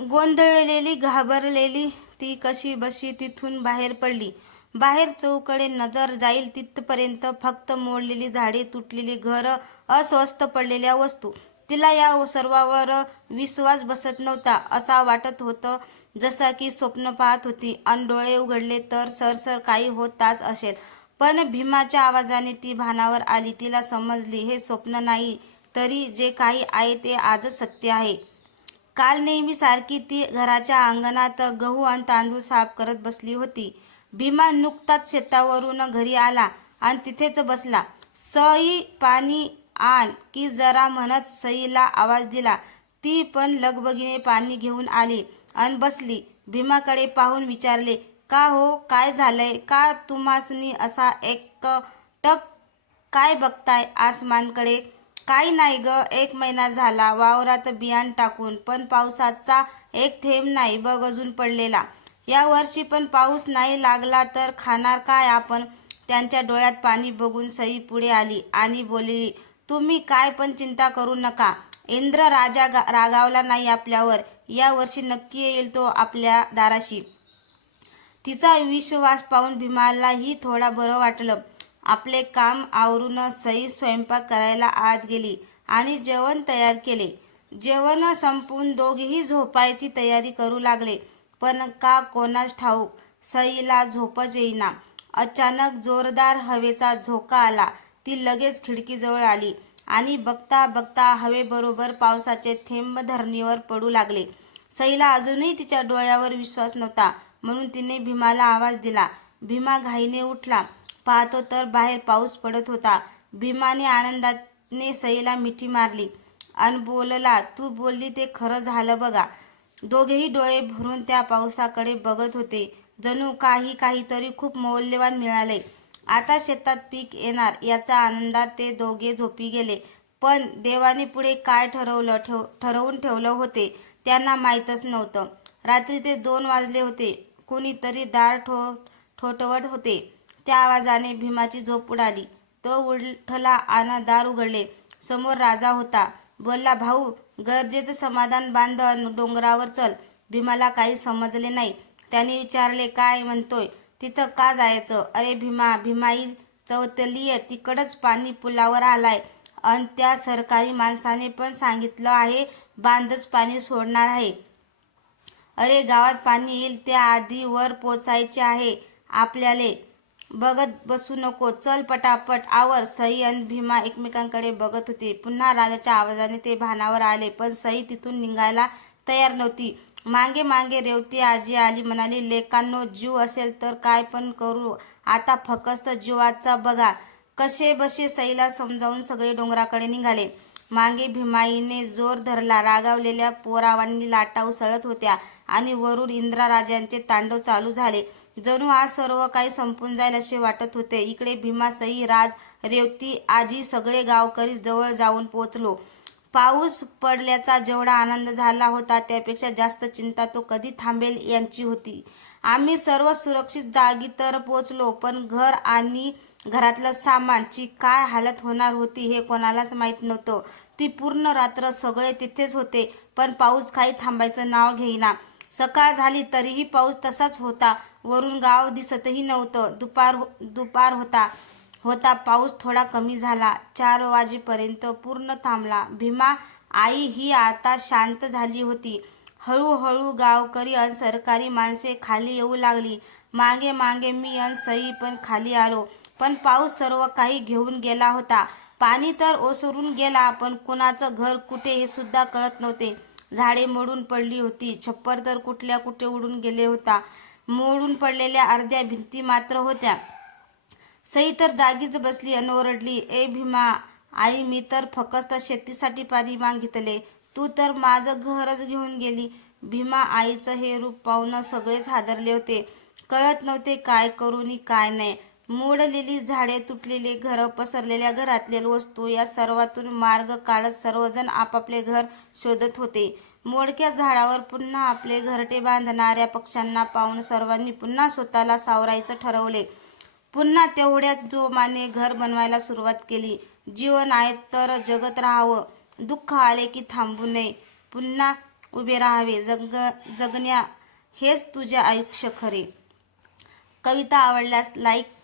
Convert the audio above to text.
गोंधळलेली घाबरलेली ती कशी बशी तिथून बाहेर पडली. बाहेर चौकडे नजर जाईल तिथपर्यंत फक्त मोडलेली झाडे तुटलेली घरं अस्वस्थ पडलेल्या वस्तू. तिला या सर्वावर विश्वास बसत नव्हता. असा वाटत होतं जसा की स्वप्न पाहत होती आणि डोळे उघडले तर सरसर काही होताच असेल. पण भीमाच्या आवाजाने ती भानावर आली. तिला समजली हे स्वप्न नाही तरी जे काही आहे ते आजच सत्य आहे. काल नेहमी सारखी ती घराच्या अंगणात गहू आणि तांदूळ साफ करत बसली होती. भीमा नुकताच शेतावरून घरी आला आणि तिथेच बसला. सई पाणी आण की जरा म्हणत सईला आवाज दिला. ती पण लगबगीने पाणी घेऊन आली आणि बसली. भीमाकडे पाहून विचारले का हो? काय झालंय? का तुम्हासनी असा एक टक काय बघताय आसमानकडे? काही नाही ग. एक महिना झाला वावरात बियाण टाकून पण पावसाचा एक थेंब नाही बघ अजून पडलेला. या वर्षी पण पाऊस नाही लागला तर खाणार काय आपण? त्यांच्या डोळ्यात पाणी बघून सई पुढे आली आणि बोलली तुम्ही काय पण चिंता करू नका. इंद्र राजा गा- रागावला नाही आपल्यावर. या वर्षी नक्की येईल तो आपल्या दाराशी. तिचा विश्वास पाहून भीमालाही थोडा बरं वाटलं. आपले काम आवरून सई स्वयंपाक करायला आत गेली आणि जेवण तयार केले. जेवण संपवून दोघेही झोपायची तयारी करू लागले. पण का कोणास ठाऊक सईला झोपच येईना. अचानक जोरदार हवेचा झोका आला. ती लगेच खिडकीजवळ आली आणि बघता बघता हवेबरोबर पावसाचे थेंब धरणीवर पडू लागले. सईला अजूनही तिच्या डोळ्यावर विश्वास नव्हता म्हणून तिने भीमाला आवाज दिला. भीमा घाईने उठला. पाहतो तर बाहेर पाऊस पडत होता. भीमाने आनंदाने सईला मिठी मारली. आणि बोलला तू बोलली ते खरं झालं बघा. दोघेही डोळे भरून त्या पावसाकडे बघत होते. जणू काही काहीतरी खूप मौल्यवान मिळाले. आता शेतात पीक येणार याचा आनंदात ते दोघे झोपी गेले. पण देवाने पुढे काय ठरवलं ठेव ठरवून ठेवलं होते त्यांना माहीतच नव्हतं. रात्री ते दोन वाजले होते. कोणीतरी दार ठो ठोठवत होते. त्या आवाजाने भीमाची झोप उडाली. तो उठला आणि दार उघडले. समोर राजा होता. बोलला भाऊ गरजेचं समाधान बांध डोंगरावर चल. भीमाला काही समजले नाही. त्याने विचारले काय म्हणतोय? तिथं का जायचं? अरे भीमा भीमाई चौथलीय तिकडंच पाणी पुलावर आलाय. अन त्या सरकारी माणसाने पण सांगितलं आहे बांधच पाणी सोडणार आहे. अरे गावात पाणी येईल त्या आधी वर पोचायचे आहे आपल्याले. बघत बसू नको. चल पटापट. आवर. सई आणि भीमा एकमेकांकडे बघत होते. पुन्हा राजाच्या आवाजाने ते भानावर आले पण सई तिथून निघायला तयार नव्हती. मागे मागे रेवती आजी आली म्हणाली लेकांनो जीव असेल तर काय पण करू. आता फक्त जीवाचा बघा. कसे बसे सईला समजावून सगळे डोंगराकडे निघाले. मागे भीमाईने जोर धरला. रागावलेल्या पोरावांनी लाटा उसळत होत्या आणि वरून इंद्राराजांचे तांडव चालू झाले. जणू आज सर्व काही संपून जाईल असे वाटत होते. इकडे भीमासई राज रेवती आजी सगळे गावकरी जवळ जाऊन पोचलो. पाऊस पडल्याचा जेवढा आनंद झाला होता त्यापेक्षा जास्त चिंता तो कधी थांबेल यांची होती. आम्ही सर्व सुरक्षित जागी तर पोचलो पण घर आणि घरातलं सामानची काय हालत होणार होती हे कोणालाच माहीत नव्हतं. ती पूर्ण रात्र सगळे तिथेच होते पण पाऊस काही थांबायचं नाव घेईना. सकाळ झाली तरीही पाऊस तसाच होता. वरून गाव दिसतही नव्हतं. दुपार हो, दुपार होता. होता पाऊस थोडा कमी झाला. चार वाजेपर्यंत पूर्ण थांबला. भीमा आई ही आता शांत झाली होती. हळूहळू गावकरी अन सरकारी माणसे खाली येऊ लागली. मागे मागे मी अन सई पण खाली आलो. पण पाऊस सर्व काही घेऊन गेला होता. पाणी तर ओसरून गेला पण कुणाचं घर कुठे हे सुद्धा कळत नव्हते. झाडे मोडून पडली होती. छप्पर तर कुठल्या कुठे उडून गेले होता. मोडून पडलेल्या अर्ध्या भिंती मात्र होत्या. सई तर जागीच बसली आणि ओरडली ए भीमा आई मी तर फक्त शेतीसाठी पाणी मागितले. तू तर माझं घरच घेऊन गेली. भीमा आईचं हे रूप पाहून सगळेच हादरले होते. कळत नव्हते काय करू काय नाही. मोडलेली झाडे तुटलेली घरं पसरलेल्या घरातल्या वस्तू या सर्वातून मार्ग काढत सर्वजण आपापले घर शोधत होते. मोडक्या झाडावर पुन्हा आपले घरटे बांधणाऱ्या पक्ष्यांना पाहून सर्वांनी पुन्हा स्वतःला सावरायचं ठरवले. पुन्हा तेवढ्याच जोमाने घर बनवायला सुरुवात केली. जीवन आहे तर जगत राहावं. दुःख आले की थांबू नये. पुन्हा उभे राहावे. जग जगण्या हेच तुझे आयुष्य खरे. कविता आवडल्यास लाईक